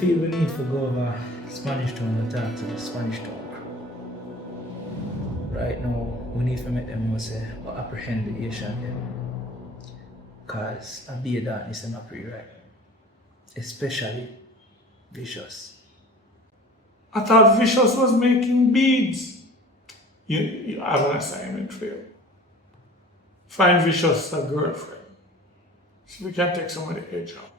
feel we need to go over Spanish Town and talk to the Spanish Town crew. Right now, we need to make them know say, or apprehend the Asian them. Because a beer darkness is not pretty right. Especially Vicious. I thought Vicious was making beads. You have an assignment for you. Find Vicious a girlfriend. So we can take some of the edge off.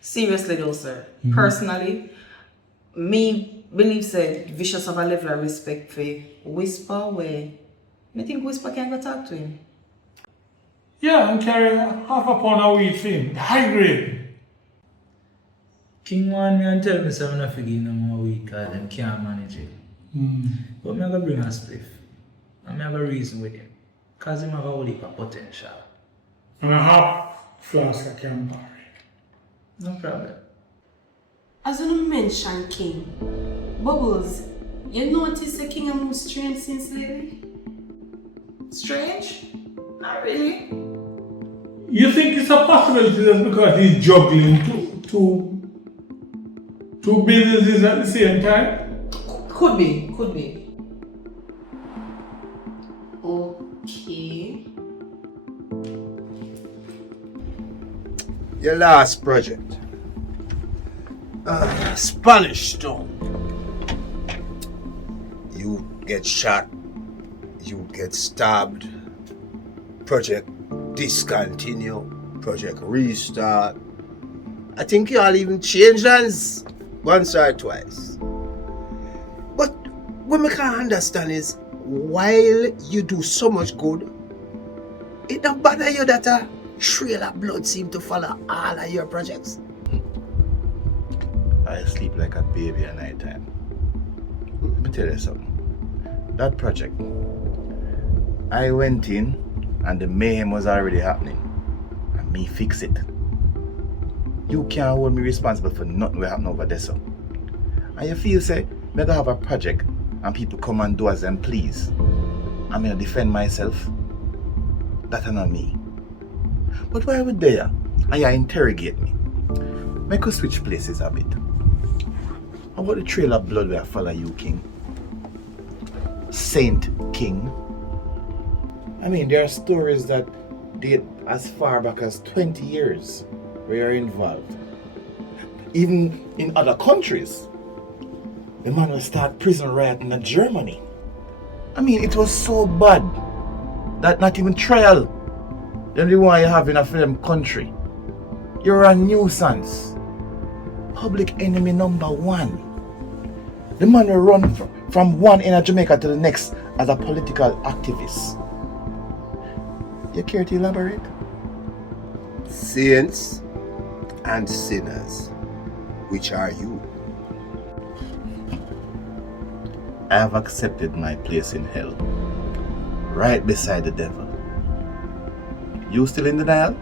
Seriously though, sir. Personally, me believe say Vicious have a level of respect for Whisper where I think Whisper can go talk to him. Yeah, and carry half a pound of weed for him. High grade. King want me and tell me so I'm not forgetting no more week because them can't manage it. But I'm going to bring a spliff. And I have a reason with him. Because him have a whole heap of potential. And a half flask of Campari. No problem. As you mentioned King, Bubbles, you notice the King have moved strange since lately? Strange? Not really. You think it's a possibility just because he's juggling two businesses at the same time? Could be. Okay. Your last project. Spanish Town. You get shot. You get stabbed. Project discontinue. Project restart. I think you all even changed hands once or twice. But what I can't understand is while you do so much good, it don't bother you that a trail of blood seem to follow all of your projects. I sleep like a baby at night time. Let me tell you something. That project, I went in and the mayhem was already happening. And me fix it. You can't hold me responsible for nothing that happen over there, so. And you feel say, me go have a project and people come and do as them please. I'm gonna defend myself. That's not me. But why would they and you interrogate me? Make us switch places a bit. How about the trail of blood where I follow you, King? Saint King. I mean, there are stories that date as far back as 20 years where you're involved. Even in other countries. The man will start prison riot in Germany. I mean, it was so bad that not even trial. Them the one you have in a film country. You're a nuisance. Public enemy number one. The man will run from one end of Jamaica to the next as a political activist. You care to elaborate? Saints and sinners, which are you? I have accepted my place in hell, right beside the devil. You still in denial?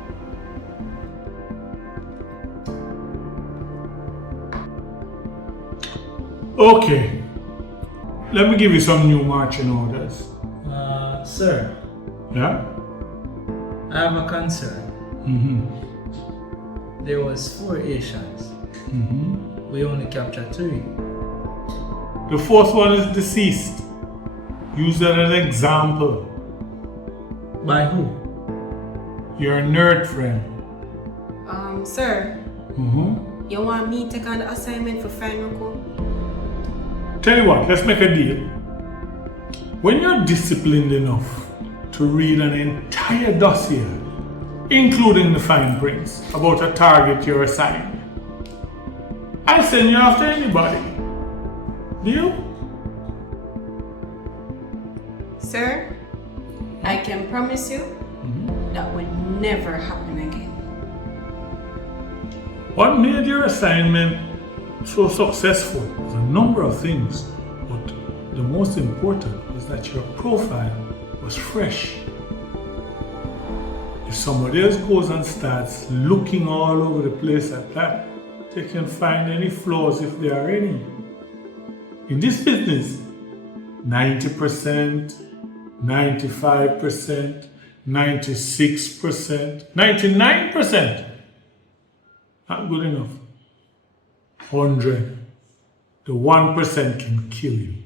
Okay. Let me give you some new marching orders. Sir, Yeah? I have a concern. There was 4 Asians. We only captured 3. The fourth one is deceased. Use that as an example. By who? Your nerd friend. Sir, you want me to take on the assignment for Final Code? Tell you what, let's make a deal. When you're disciplined enough to read an entire dossier, including the fine prints, about a target you're assigned, I'll send you after anybody. Deal? Sir, I can promise you that will never happen again. What made your assignment so successful was a number of things, but the most important was that your profile was fresh. If somebody else goes and starts looking all over the place at that, they can find any flaws if there are any. In this business, 90%, 95%, 96%, 99%. Not good enough. 100. The 1% can kill you.